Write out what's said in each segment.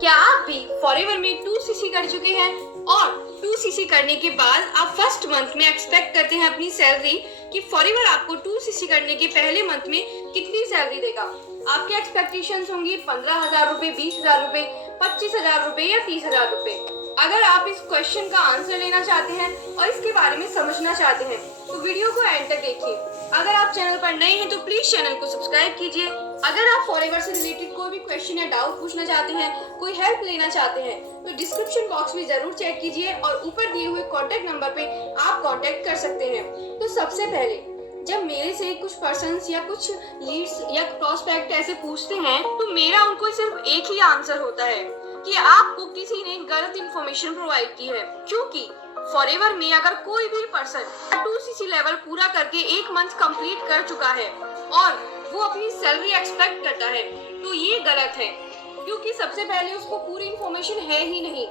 क्या आप भी फॉरएवर में 2cc कर चुके हैं और 2cc करने के बाद आप फर्स्ट मंथ में एक्सपेक्ट करते हैं अपनी सैलरी कि फॉरएवर आपको 2cc करने के पहले मंथ में कितनी सैलरी देगा? आपकी एक्सपेक्टेशंस होंगी 15,000 रुपए, 20,000 रुपए, 25,000 रुपए या 30,000 रुपए। अगर आप इस क्वेश्चन का आंसर लेना चाहते हैं और इसके बारे में समझना चाहते हैं तो वीडियो को एंड तक देखिए। अगर आप चैनल पर नए हैं तो प्लीज चैनल को सब्सक्राइब कीजिए। अगर आप फॉरएवर से रिलेटेड कोई भी क्वेश्चन या डाउट पूछना चाहते हैं, कोई हेल्प लेना चाहते हैं तो डिस्क्रिप्शन बॉक्स में जरूर चेक कीजिए और ऊपर दिए हुए कॉन्टेक्ट नंबर पे आप कॉन्टेक्ट कर सकते हैं। तो सबसे पहले जब मेरे से कुछ पर्सन्स या कुछ लीड्स या प्रोस्पेक्ट ऐसे पूछते हैं तो मेरा उनको सिर्फ एक ही आंसर होता है कि आपको किसी ने गलत इन्फॉर्मेशन प्रोवाइड की है। क्योंकि फॉरएवर में अगर कोई भी पर्सन 2cc लेवल पूरा करके एक मंथ कंप्लीट कर चुका है और वो अपनी सैलरी एक्सपेक्ट करता है तो ये गलत है, क्योंकि सबसे पहले उसको पूरी इन्फॉर्मेशन है ही नहीं।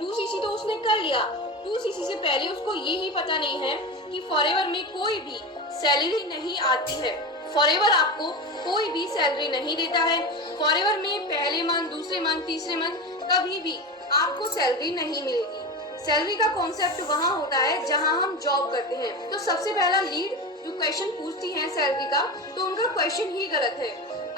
2cc तो उसने कर लिया, 2cc से पहले उसको ये ही पता नहीं है कि फॉरएवर में कोई भी सैलरी नहीं आती है। फॉरएवर आपको कोई भी सैलरी नहीं देता है। फॉरएवर में पहले मंथ, दूसरे मंथ, तीसरे मंथ कभी भी आपको सैलरी नहीं मिलेगी। सैलरी का कॉन्सेप्ट वहाँ होता है जहाँ हम जॉब करते हैं। तो सबसे पहला लीड जो क्वेश्चन पूछती है सैलरी का, तो उनका क्वेश्चन ही गलत है।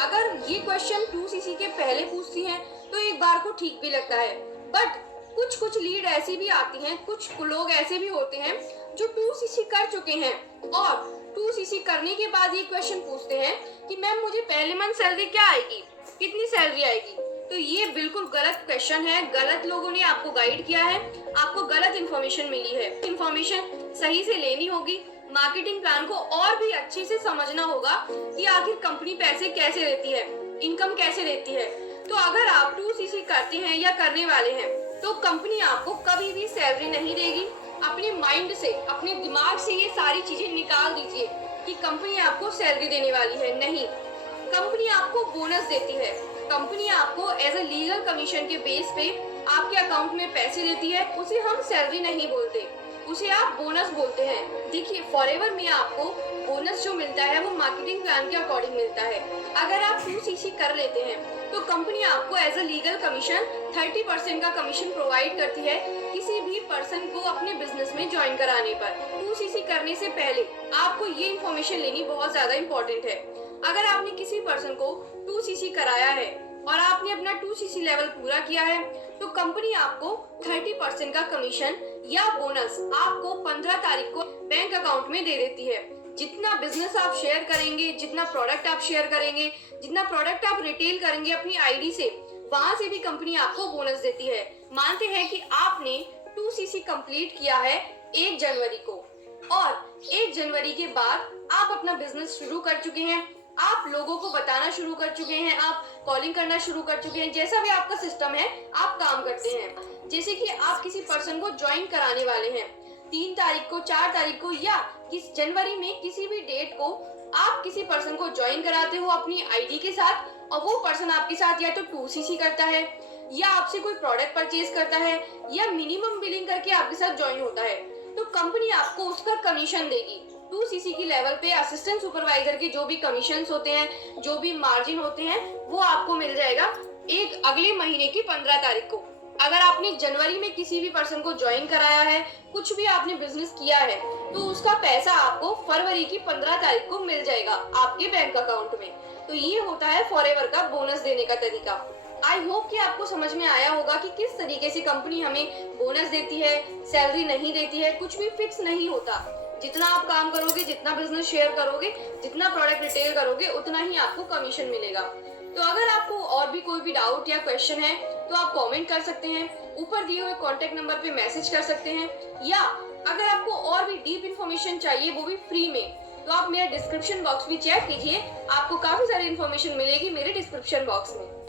अगर ये क्वेश्चन 2cc के पहले पूछती हैं तो एक बार को ठीक भी लगता है, बट कुछ लीड ऐसी भी आती हैं, कुछ लोग ऐसे भी होते हैं जो 2cc कर चुके हैं और 2cc करने के बाद ये क्वेश्चन पूछते हैं कि मैम मुझे पहले मंथ सैलरी क्या आएगी, कितनी सैलरी आएगी। तो ये बिल्कुल गलत क्वेश्चन है। गलत लोगों ने आपको गाइड किया है, आपको गलत इन्फॉर्मेशन मिली है। इन्फॉर्मेशन सही से लेनी होगी, मार्केटिंग प्लान को और भी अच्छे से समझना होगा कि आखिर कंपनी पैसे कैसे देती है, इनकम कैसे देती है। तो अगर आप 2cc करते हैं या करने वाले हैं तो कंपनी आपको कभी भी सैलरी नहीं देगी। अपने माइंड से, अपने दिमाग से ये सारी चीजें निकाल दीजिए कि कंपनी आपको सैलरी देने वाली है। नहीं, कंपनी आपको बोनस देती है। कंपनी आपको एज ए लीगल कमीशन के बेस पे आपके अकाउंट में पैसे देती है। उसे हम सैलरी नहीं बोलते, उसे आप बोनस बोलते हैं। देखिए, फॉरएवर में आपको बोनस जो मिलता है वो मार्केटिंग प्लान के अकॉर्डिंग मिलता है। अगर आप 2cc कर लेते हैं तो कंपनी आपको एज ए लीगल कमीशन 30% का कमीशन प्रोवाइड करती है किसी भी पर्सन को अपने बिजनेस में ज्वाइन कराने पर। 2cc करने से पहले आपको ये इन्फॉर्मेशन लेनी बहुत ज्यादा इम्पोर्टेंट है। अगर आपने किसी पर्सन को 2cc कराया है और आपने अपना 2cc लेवल पूरा किया है तो कंपनी आपको 30% का कमीशन या बोनस आपको 15 तारीख को बैंक अकाउंट में दे देती है। जितना बिजनेस आप शेयर करेंगे, जितना प्रोडक्ट आप शेयर करेंगे, जितना प्रोडक्ट आप रिटेल करेंगे अपनी आईडी से, वहां से भी कंपनी आपको बोनस देती है। मानते हैं कि आपने 2cc कंप्लीट किया है 1 जनवरी को और 1 जनवरी के बाद आप अपना बिजनेस शुरू कर चुके हैं, आप लोगों को बताना शुरू कर चुके हैं, आप कॉलिंग करना शुरू कर चुके हैं, जैसा भी आपका सिस्टम है आप काम करते हैं। जैसे कि आप किसी पर्सन को ज्वाइन कराने वाले हैं 3 तारीख को, 4 तारीख को या किस जनवरी में किसी भी डेट को आप किसी पर्सन को ज्वाइन कराते हो अपनी आईडी के साथ और वो पर्सन आपके साथ या तो 2cc करता है या आपसे कोई प्रोडक्ट परचेज करता है या मिनिमम बिलिंग करके आपके साथ ज्वाइन होता है, तो कंपनी आपको उसका कमीशन देगी। 2cc की लेवल पे असिस्टेंट सुपरवाइजर के जो भी कमीशंस होते हैं, जो भी मार्जिन होते हैं, वो आपको मिल जाएगा एक अगले महीने की 15 तारीख को। अगर आपने जनवरी में किसी भी पर्सन को ज्वाइन कराया है, कुछ भी आपने बिजनेस किया है, तो उसका पैसा आपको फरवरी की 15 तारीख को मिल जाएगा आपके बैंक अकाउंट में। तो ये होता है फॉरएवर का बोनस देने का तरीका। आई होप कि आपको समझ में आया होगा कि किस तरीके से कंपनी हमें बोनस देती है, सैलरी नहीं देती है। कुछ भी फिक्स नहीं होता। जितना आप काम करोगे, जितना बिजनेस शेयर करोगे, जितना प्रोडक्ट रिटेल करोगे, उतना ही आपको कमीशन मिलेगा। तो अगर आपको और भी कोई भी डाउट या क्वेश्चन है तो आप कमेंट कर सकते हैं, ऊपर दिए हुए कॉन्टेक्ट नंबर पे मैसेज कर सकते हैं, या अगर आपको और भी डीप इन्फॉर्मेशन चाहिए वो भी फ्री में, तो आप मेरा डिस्क्रिप्शन बॉक्स भी चेक कीजिए। आपको काफी सारी इन्फॉर्मेशन मिलेगी मेरे डिस्क्रिप्शन बॉक्स में।